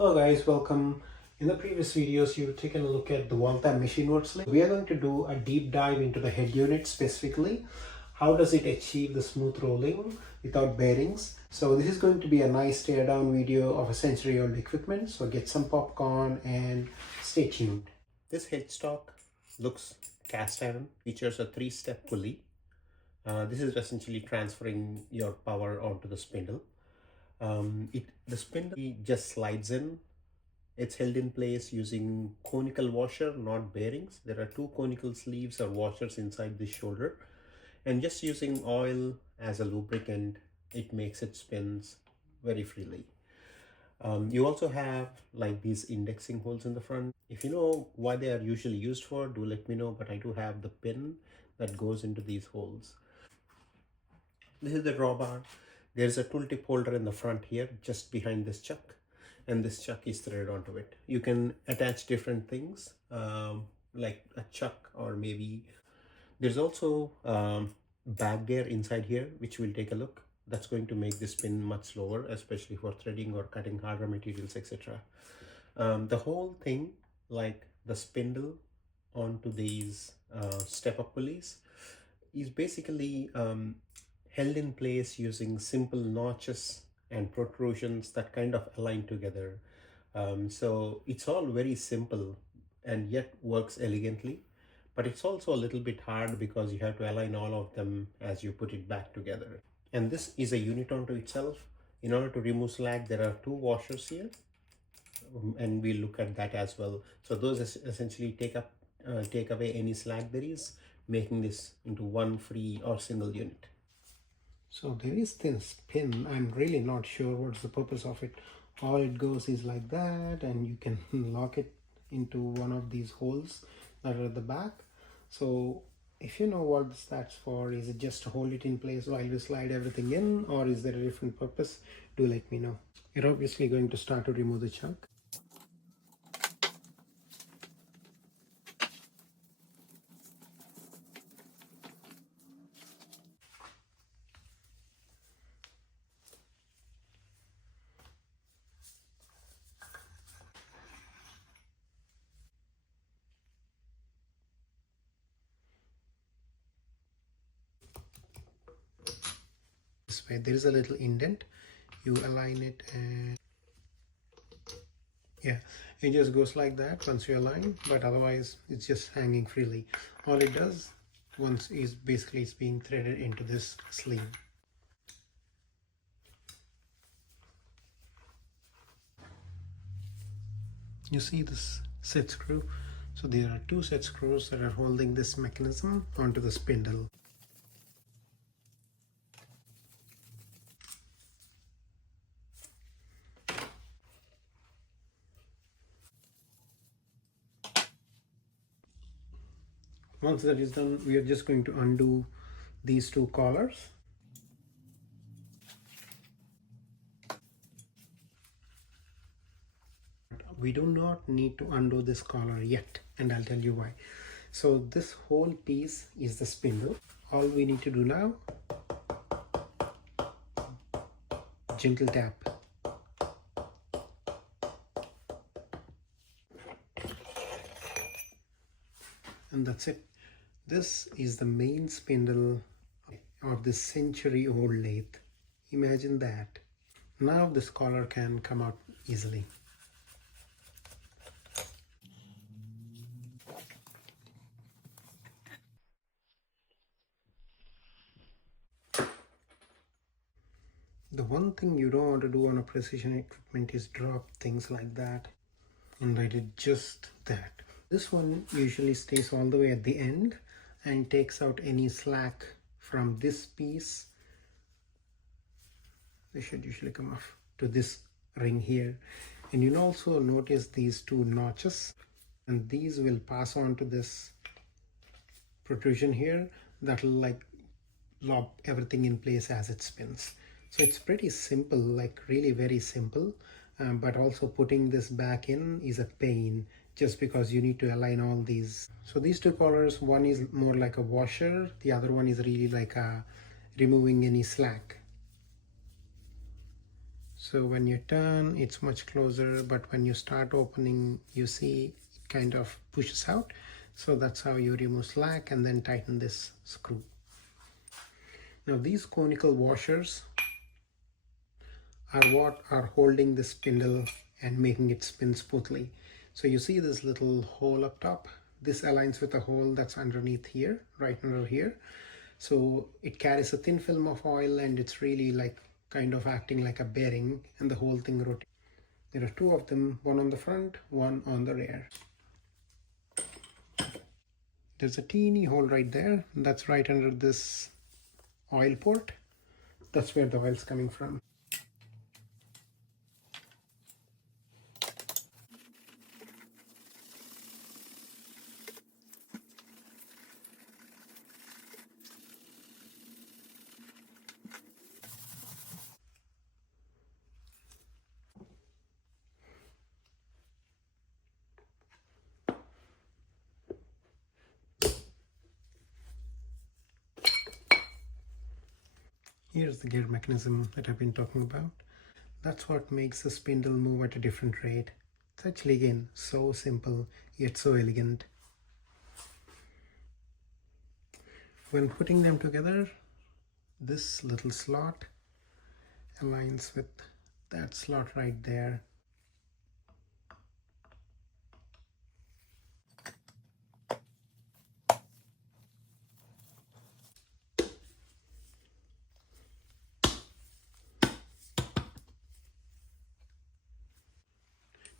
Hello guys, welcome. In the previous videos, you've taken a look at the Waltham Machine Works. We are going to do a deep dive into the head unit specifically. How does it achieve the smooth rolling without bearings? So this is going to be a nice tear down video of a century old equipment. So get some popcorn and stay tuned. This headstock looks cast iron, features a 3-step pulley. This is essentially transferring your power onto the spindle. The spindle just slides in. It's held in place using conical washer, not bearings. There are 2 conical sleeves or washers inside the shoulder, and just using oil as a lubricant, it makes it spins very freely. You also have like these indexing holes in the front. If you know why they are usually used for, do let me know, but I do have the pin that goes into these holes. This is the drawbar. There's a tooltip holder in the front here, just behind this chuck, and this chuck is threaded onto it. You can attach different things, like a chuck, or maybe there's also back gear inside here, which we'll take a look. That's going to make this spin much slower, especially for threading or cutting harder materials, etc. The whole thing, like the spindle onto these step-up pulleys, is basically held in place using simple notches and protrusions that kind of align together. So it's all very simple and yet works elegantly, but it's also a little bit hard because you have to align all of them as you put it back together. And this is a unit unto itself. In order to remove slack, there are 2 washers here, and we'll look at that as well. So those essentially take away any slack there is, making this into one free or single unit. So there is this pin. I'm really not sure what's the purpose of it. All it goes is like that, and you can lock it into one of these holes that are at the back. So if you know what that's for, is it just to hold it in place while you slide everything in, or is there a different purpose? Do let me know. You're obviously going to start to remove the chunk. This way, there is a little indent. You align it, and yeah, it just goes like that once you align, but otherwise it's just hanging freely. All it does once is basically it's being threaded into this sleeve. You see this set screw? So there are 2 set screws that are holding this mechanism onto the spindle. Once that is done, we are just going to undo these 2 collars. We do not need to undo this collar yet, and I'll tell you why. So this whole piece is the spindle. All we need to do now, gentle tap. And that's it. This is the main spindle of this century-old lathe. Imagine that. Now this collar can come out easily. The one thing you don't want to do on a precision equipment is drop things like that, and I did just that. This one usually stays all the way at the end and takes out any slack from this piece. They should usually come off to this ring here. And you'll also notice these 2 notches, and these will pass on to this protrusion here that will like lock everything in place as it spins. So it's pretty simple, like really very simple, but also putting this back in is a pain just because you need to align all these. So these 2 collars, one is more like a washer, the other one is really like a removing any slack. So when you turn, it's much closer, but when you start opening, you see it kind of pushes out. So that's how you remove slack and then tighten this screw. Now these conical washers are what are holding the spindle and making it spin smoothly. So you see this little hole up top. This aligns with a hole that's underneath here, right under here. So it carries a thin film of oil and it's really like kind of acting like a bearing, and the whole thing rotates. There are two of them, one on the front, one on the rear. There's a teeny hole right there. That's right under this oil port. That's where the oil's coming from. Here's the gear mechanism that I've been talking about. That's what makes the spindle move at a different rate. It's actually, again, so simple yet so elegant. When putting them together, this little slot aligns with that slot right there.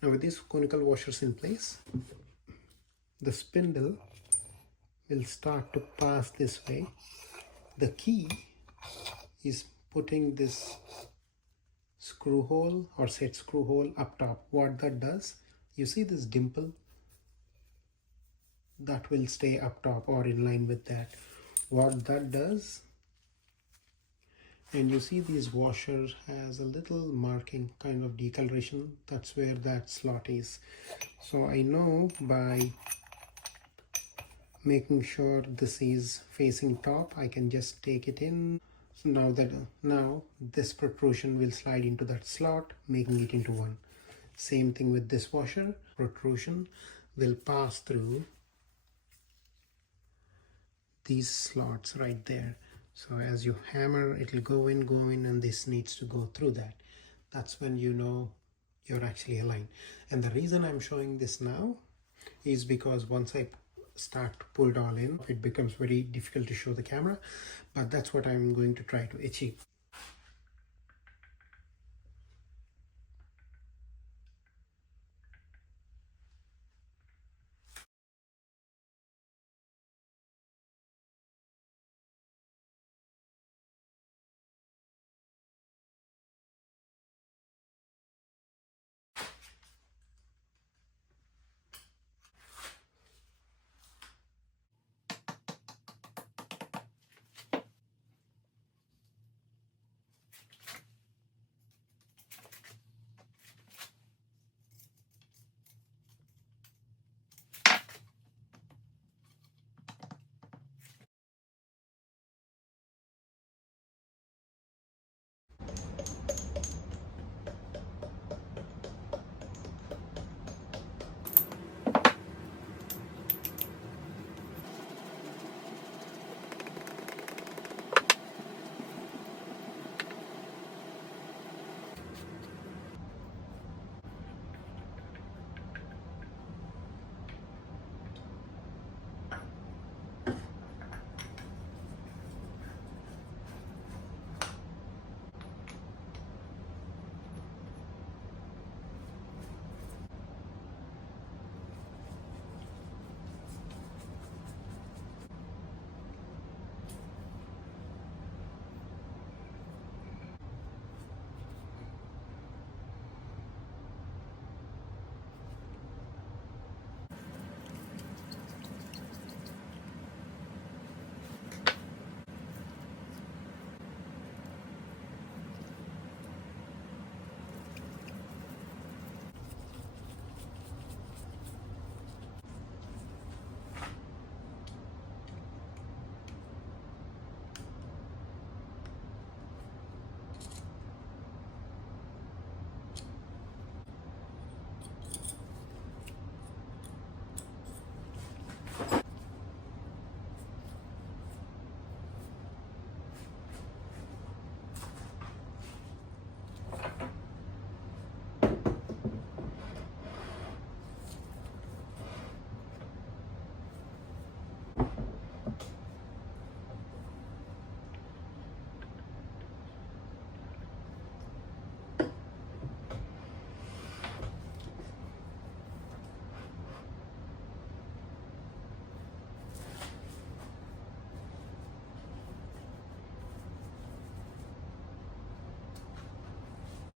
Now with these conical washers in place, the spindle will start to pass this way. The key is putting this screw hole or set screw hole up top. What that does, you see this dimple? That will stay up top or in line with that. What that does, and you see these washers has a little marking, kind of decoloration. That's where that slot is. So I know by making sure this is facing top, I can just take it in. So now this protrusion will slide into that slot, making it into one. Same thing with this washer. Protrusion will pass through these slots right there. So as you hammer, it will go in, and this needs to go through that. That's when you know you're actually aligned. And the reason I'm showing this now is because once I start to pull it all in, it becomes very difficult to show the camera, but that's what I'm going to try to achieve.